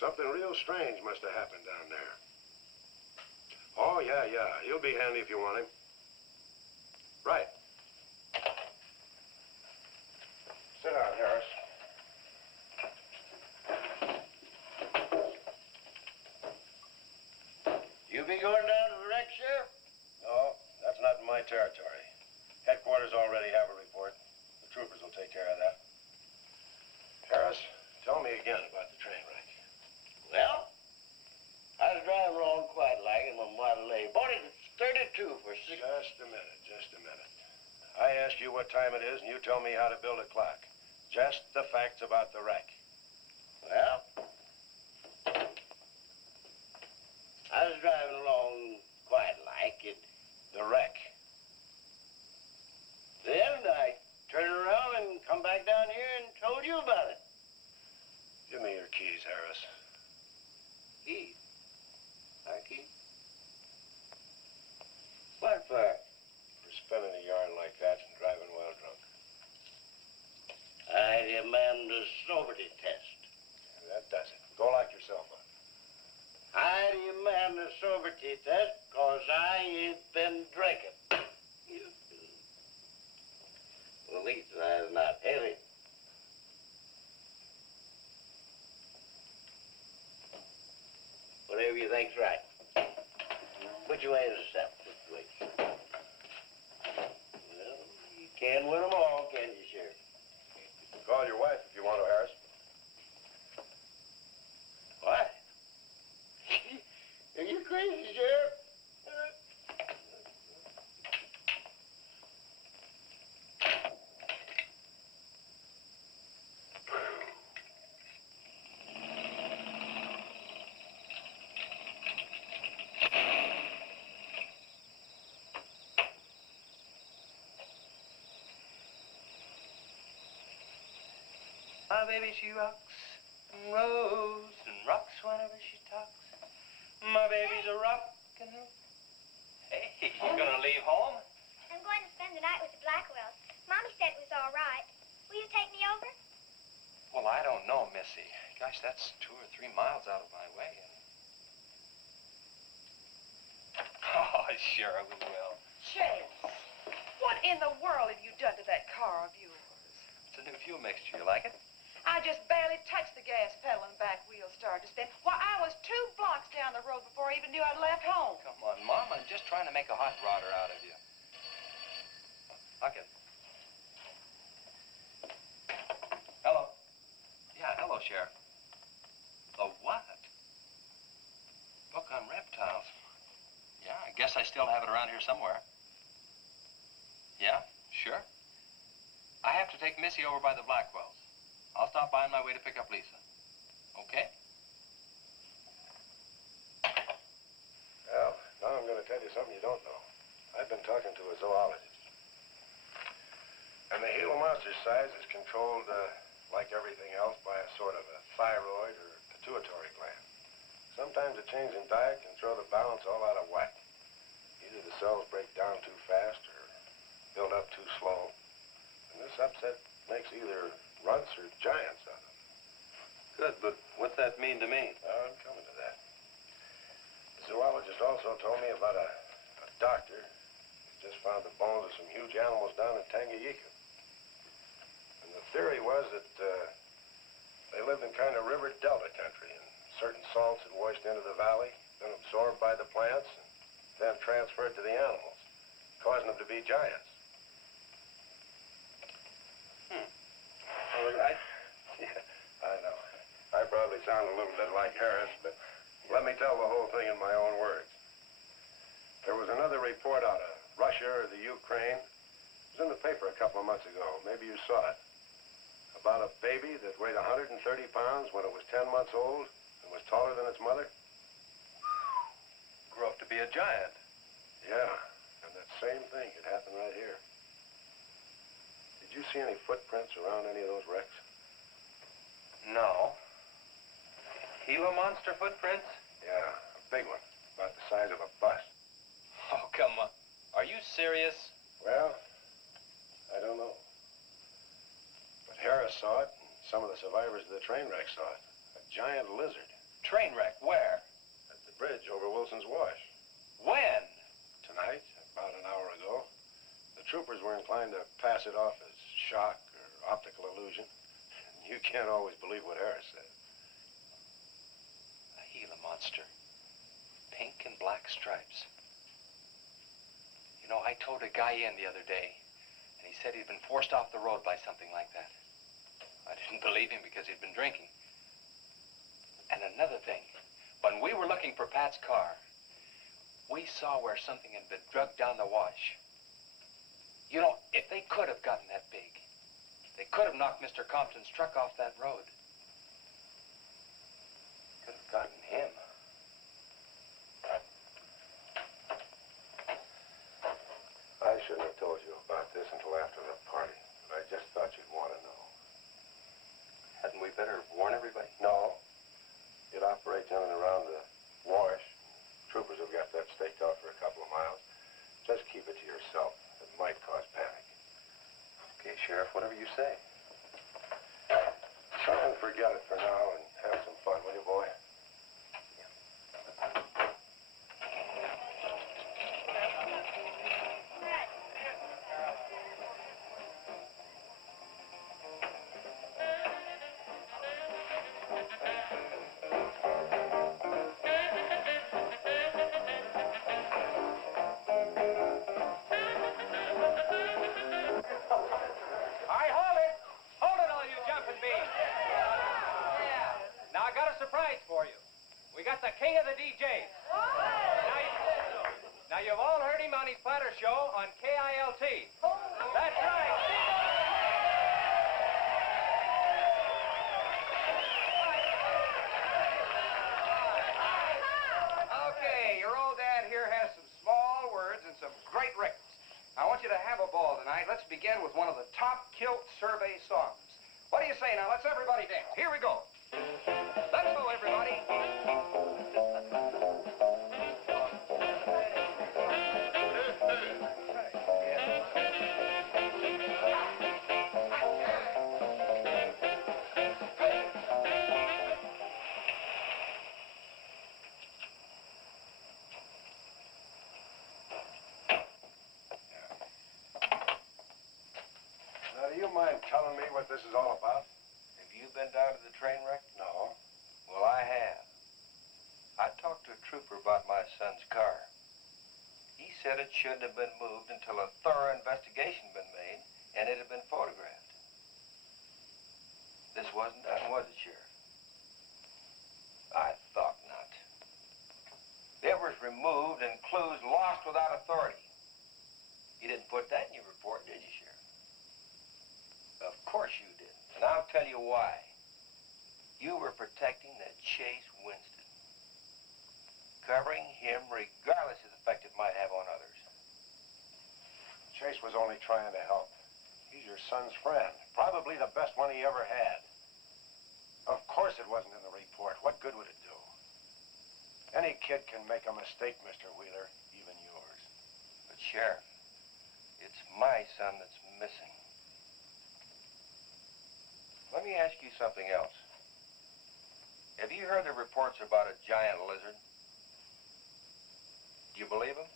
Something real strange must have happened down there. Oh, yeah. He'll be handy if you want him. Right. Sit down, Harris. You be going down to the wreck, Sheriff? No, that's not in my territory. Headquarters already have a report. The troopers will take care of that. Harris, tell me again about the train wreck. Well, I was driving along quite like in my Model A. Bought it at 32 for $6. Just a minute. I ask you what time it is, and you tell me how to build a clock. Just the facts about the wreck. Well, I was driving along quite like it. The wreck. Then I turned around and come back down here and told you about it. keys, Harris. Keys? Our keys? What for? For spinning a yarn like that and driving while drunk. I demand a sobriety test. Yeah, that does it. Go lock yourself up. I demand a sobriety test because I ain't been drinking. Well, at least I'm not heavy. Whatever you think's right. Which way is the step? Which way? Well, you can't win them all, can you, Sheriff? Call your wife if you want to, Harris. What? Are you crazy, Sheriff? My baby, she rocks and rolls and rocks whenever she talks. My baby's a rockin'. Hey, you gonna leave home? I'm going to spend the night with the Blackwells. Mommy said it was all right. Will you take me over? Well, I don't know, Missy. Gosh, that's 2 or 3 miles out of my way. Oh, sure we will. Chase, what in the world have you done to that car of yours? It's a new fuel mixture. You like it? I just barely touched the gas pedal and back wheel started to spin. Why, I was 2 blocks down the road before I even knew I'd left home. Come on, Mom. I'm just trying to make a hot rodder out of you. Okay. Hello. Yeah, hello, Sheriff. A what? Book on reptiles. Yeah, I guess I still have it around here somewhere. Yeah, sure. I have to take Missy over by the Blackwells. I'll stop by on my way to pick up Lisa. Okay? Well, now I'm going to tell you something you don't know. I've been talking to a zoologist. And the Gila monster size is controlled, like everything else, by a sort of a thyroid or pituitary gland. Sometimes a change in diet can throw the balance all out of whack. Either the cells break down too fast or build up too slow. And this upset makes either runts or giants out of them. Good, but what's that mean to me? I'm coming to that. The zoologist also told me about a doctor who just found the bones of some huge animals down in Tanganyika. And the theory was that they lived in kind of river delta country, and certain salts had washed into the valley, been absorbed by the plants, and then transferred to the animals, causing them to be giants. Well, I know. I probably sound a little bit like Harris, but let me tell the whole thing in my own words. There was another report out of Russia or the Ukraine. It was in the paper a couple of months ago. Maybe you saw it. About a baby that weighed 130 pounds when it was 10 months old and was taller than its mother. Grew up to be a giant. Yeah, and that same thing could happen right here. Did you see any footprints around any of those wrecks? No. Gila monster footprints? Yeah, a big one, about the size of a bus. Oh, come on. Are you serious? Well, I don't know. But Harris saw it, and some of the survivors of the train wreck saw it. A giant lizard. Train wreck? Where? At the bridge over Wilson's Wash. When? Tonight, about an hour ago. The troopers were inclined to pass it off as shock or optical illusion. You can't always believe what Harris said. A Gila monster. Pink and black stripes. You know, I towed a guy in the other day, and he said he'd been forced off the road by something like that. I didn't believe him because he'd been drinking. And another thing, when we were looking for Pat's car, we saw where something had been drugged down the wash. You know, if they could have gotten that big, they could have knocked Mr. Compton's truck off that road. Could have gotten him. I shouldn't have told you about this until after the party, but I just thought you'd want to know. Hadn't we better warn everybody? No, you say? Try and forget it for now and have some fun, will you, boy? Surprise for you. We got the king of the DJs. Now you've all heard him on his platter show on KILT. That's right. Okay, your old dad here has some small words and some great records. I want you to have a ball tonight. Let's begin with one of the top kilt survey songs. What do you say now? Let's everybody dance. Here we go. Let's go, everybody. Now, do you mind telling me what this is all about? Have you been down to the train wreck? No. Well, I have. I talked to a trooper about my son's car. He said it shouldn't have been moved until a thorough investigation had been made and it had been photographed. This wasn't done, was it, Sheriff? I thought not. It was removed and clues lost without authority. You didn't put that in your report, did you, Sheriff? Of course you didn't, and I'll tell you why. You were protecting that Chase Winstead, covering him regardless of the effect it might have on others. Chase was only trying to help. He's your son's friend, probably the best one he ever had. Of course it wasn't in the report. What good would it do? Any kid can make a mistake, Mr. Wheeler, even yours. But, Sheriff, it's my son that's missing. Let me ask you something else. Have you heard the reports about a giant lizard? Do you believe them?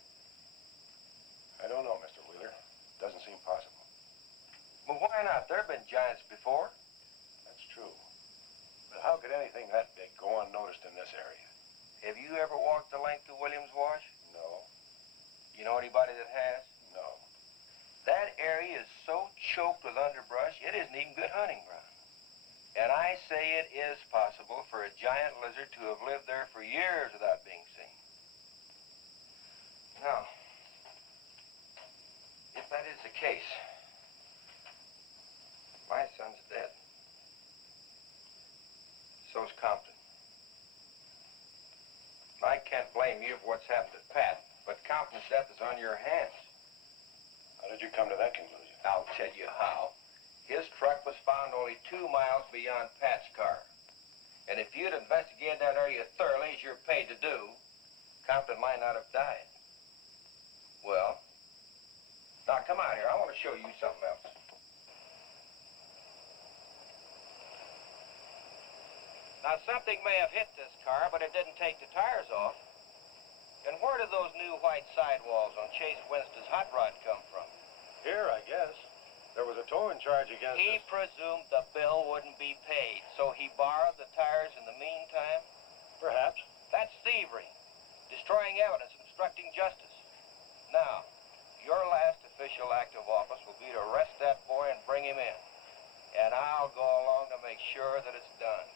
I don't know, Mr. Wheeler. Doesn't seem possible. Well, why not? There have been giants before. That's true. But how could anything that big go unnoticed in this area? Have you ever walked the length of Williams Wash? No. You know anybody that has? No. That area is so choked with underbrush, it isn't even good hunting ground. And I say it is possible for a giant lizard to have lived there for years without being seen. Now, if that is the case, my son's dead. So's Compton. I can't blame you for what's happened to Pat, but Compton's death is on your hands. How did you come to that conclusion? I'll tell you how. His truck was found only 2 miles beyond Pat's car. And if you'd investigated that area thoroughly, as you're paid to do, Compton might not have died. Well, now come out here. I want to show you something else. Now, something may have hit this car, but it didn't take the tires off. And where did those new white sidewalls on Chase Winstead's hot rod come from? Here, I guess. There was a towing charge against He us. presumed the bill wouldn't be paid, so he borrowed the tires in the meantime? Perhaps. That's thievery, destroying evidence, obstructing justice. Now, your last official act of office will be to arrest that boy and bring him in. And I'll go along to make sure that it's done.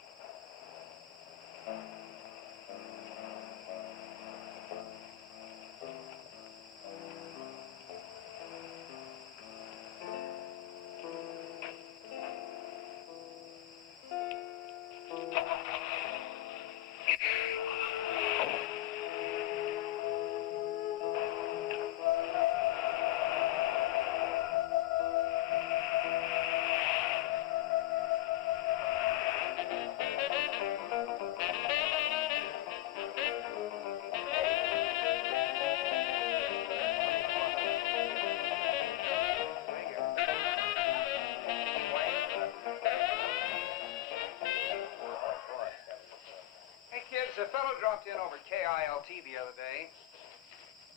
a fellow dropped in over KILT the other day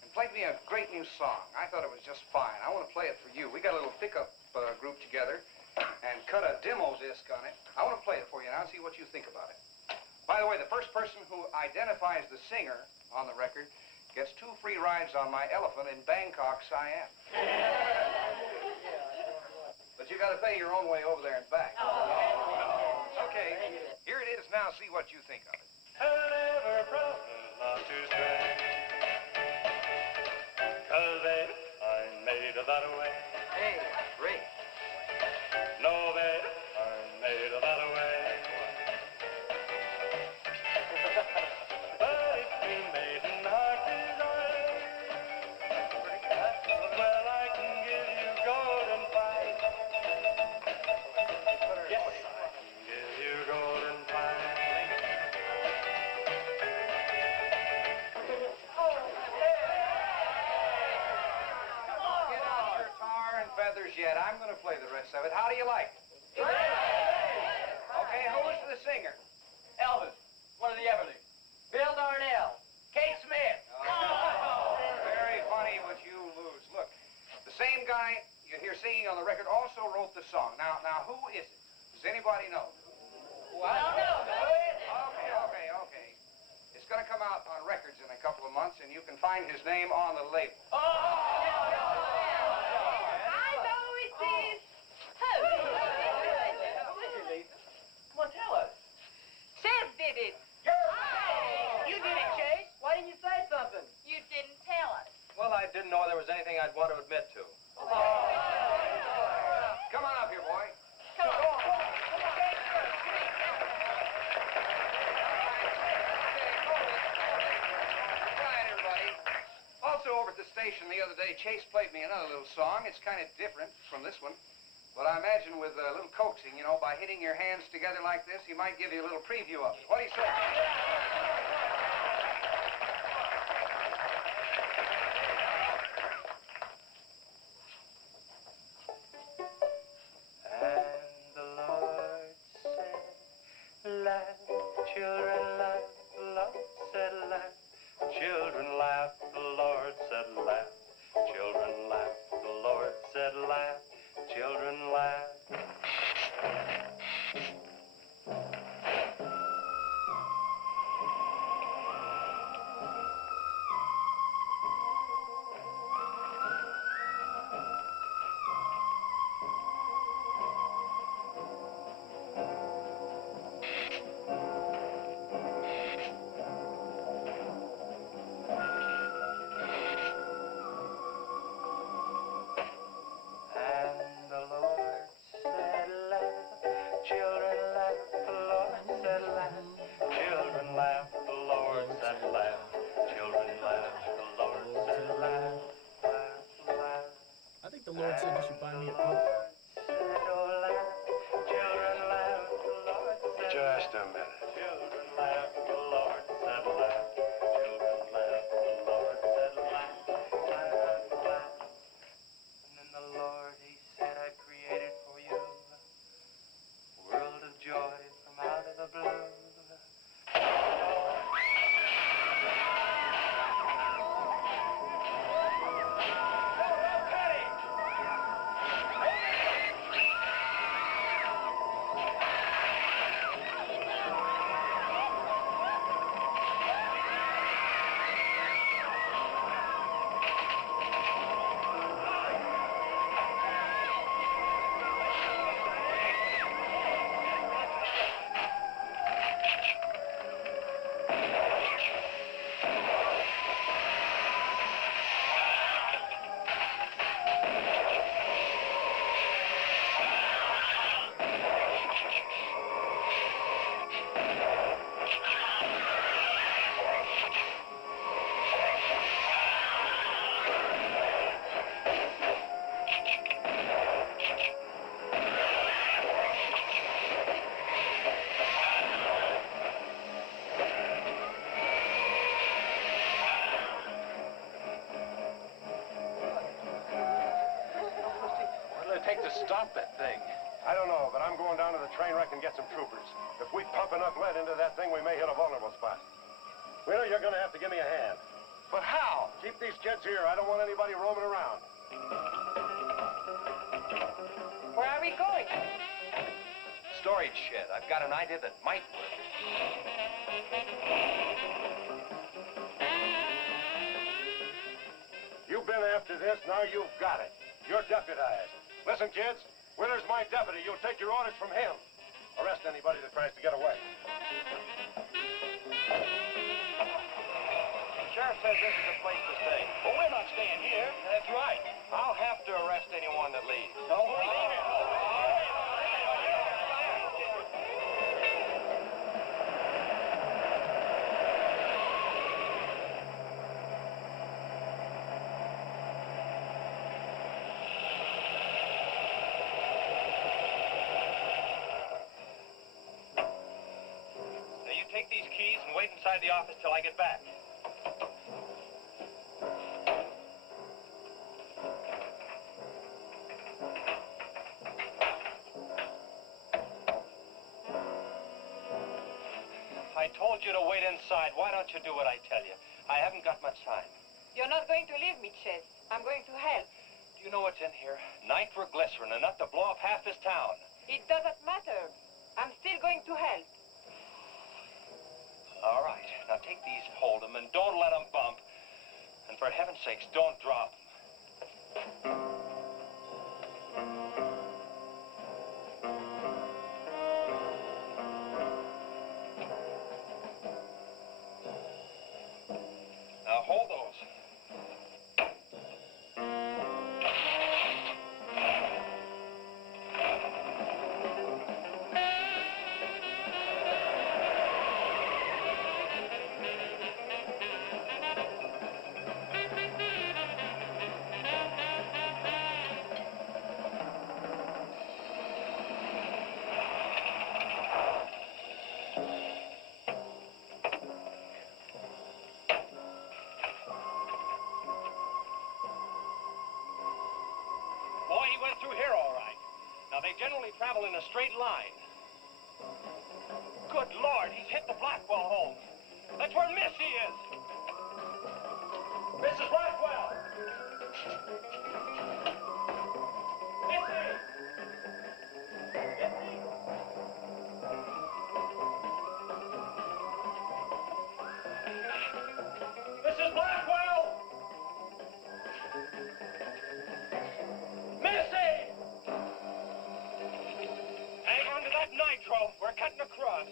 and played me a great new song. I thought it was just fine. I want to play it for you. We got a little pickup group together and cut a demo disc on it. I want to play it for you now and see what you think about it. By the way, the first person who identifies the singer on the record gets 2 free rides on my elephant in Bangkok, Siam. But you got to pay your own way over there and back. Okay, here it is now. See what you think of it. Never promise not to stray, 'cause baby, I'm made of that way. Hey, Ray. No, baby, I'm made of that way. But if we made an heart desire, well, I can give you golden fire. Yes, I can give you golden fire. Get out your tar and feathers yet. I'm going to play the rest of it. How do you like it? Okay, who's the singer? Elvis, one of the Everlys. Bill Darnell. Kate Smith. Very funny, but you lose. Look, the same guy you hear singing on the record also wrote the song. Now, who is it? Does anybody know? What? Okay. It's going to come out on records in a couple of months, and you can find his name on the label. I know it is. Come on, tell us. Chef did it. You did it, Chase. Why didn't you say something? You didn't tell us. Well, I didn't know there was anything I'd want to admit to. Come on up here, boy. Come on. Quiet, everybody. Also, over at the station the other day, Chase played me another little song. It's kind of different from this one. But I imagine with a little coaxing, you know, by hitting your hands together like this, he might give you a little preview of it. What do you say? And the Lord said, laugh, children, laugh. The Lord said, laugh, children, laugh. The Lord said, laugh, children, laugh. The Lord said, laugh, children, laugh. The Lord said you should buy me a Coke. Just a minute. Children laugh, the Lord said laugh. Children laugh, the Lord said laugh. Laugh, laugh. And then the Lord, he said, I created for you a world of joy from out of the blue. Take to stop that thing? I don't know, but I'm going down to the train wreck and get some troopers. If we pump enough lead into that thing, we may hit a vulnerable spot. gonna have to give me a hand. But how? Keep these kids here. I don't want anybody roaming around. Where are we going? Storage shed. I've got an idea that might work. You've been after this, now you've got it. You're deputized. Listen, kids, Wheeler's my deputy. You'll take your orders from him. Arrest anybody that tries to get away. The sheriff says this is a place to stay. Well, we're not staying here. That's right. I'll have to arrest anyone that leaves. Don't believe it. Now, you take these keys and wait inside the office till I get back. I told you to wait inside. Why don't you do what I tell you? I haven't got much time. You're not going to leave me, Chess. I'm going to help. Do you know what's in here? Nitroglycerin, enough to blow up half this town. It doesn't matter. I'm still going to help. All right. Now take these and hold them, and don't let them bump. And for heaven's sakes, don't drop them. Now hold those. Boy, he went through here all right. Now, they generally travel in a straight line. Good Lord, he's hit the Blackwell home. That's where Missy is. Mrs. Blackwell! Missy! Missy! Mrs. Blackwell! Missy! Hang on to that nitro. We're cutting across.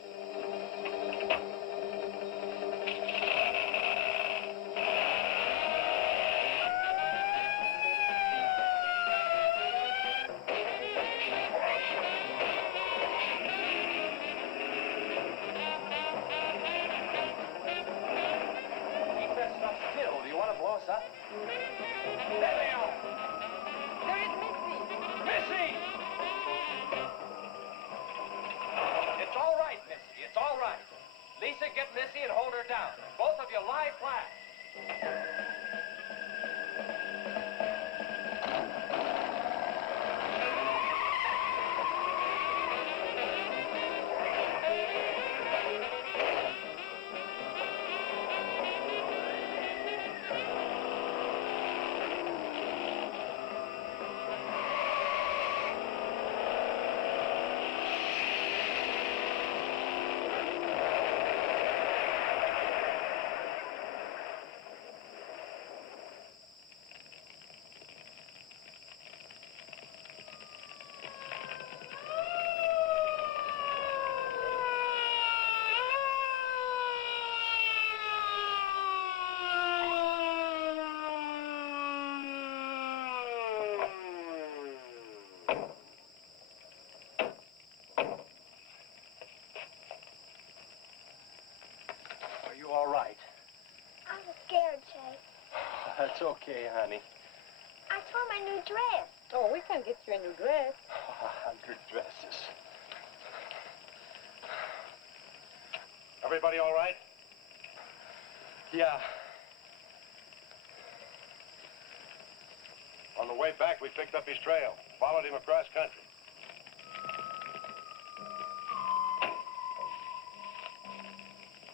Keep that stuff still. Do you want to blow us up? There they are! There is Missy. Missy! It's all right, Missy. It's all right. Lisa, get Missy and hold her down. Both of you lie flat. Are you all right? I'm scared, Chase. That's okay, honey. I tore my new dress. Oh, we can get you a new dress. 100 dresses. Everybody all right? Yeah. On the way back, we picked up his trail. Followed him across country.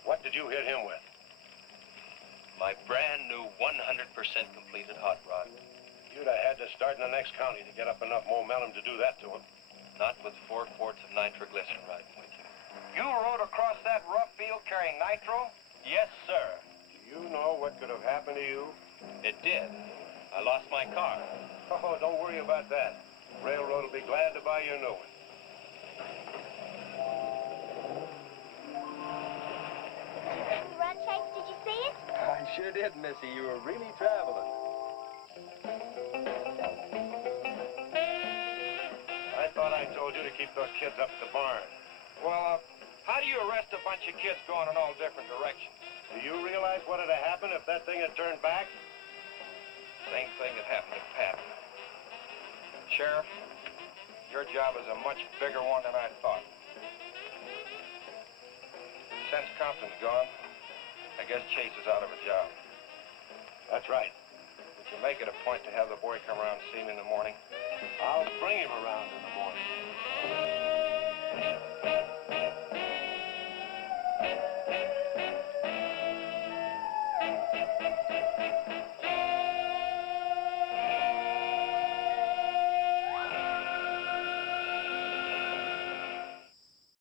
What did you hit him with? My brand new 100% completed hot rod. You'd have had to start in the next county to get up enough momentum to do that to him. Not with 4 quarts of nitroglycerin riding with you. You rode across that rough field carrying nitro? Yes, sir. Do you know what could have happened to you? It did. I lost my car. Oh, don't worry about that. Railroad will be glad to buy you a new one. Run, Chase, did you see it? I sure did, Missy. You were really traveling. I thought I told you to keep those kids up at the barn. Well, how do you arrest a bunch of kids going in all different directions? Do you realize what would have happened if that thing had turned back? Same thing that happened to Pat. Sheriff, your job is a much bigger one than I thought. Since Compton's gone, I guess Chase is out of a job. That's right. Would you make it a point to have the boy come around and see me in the morning? I'll bring him around in the morning.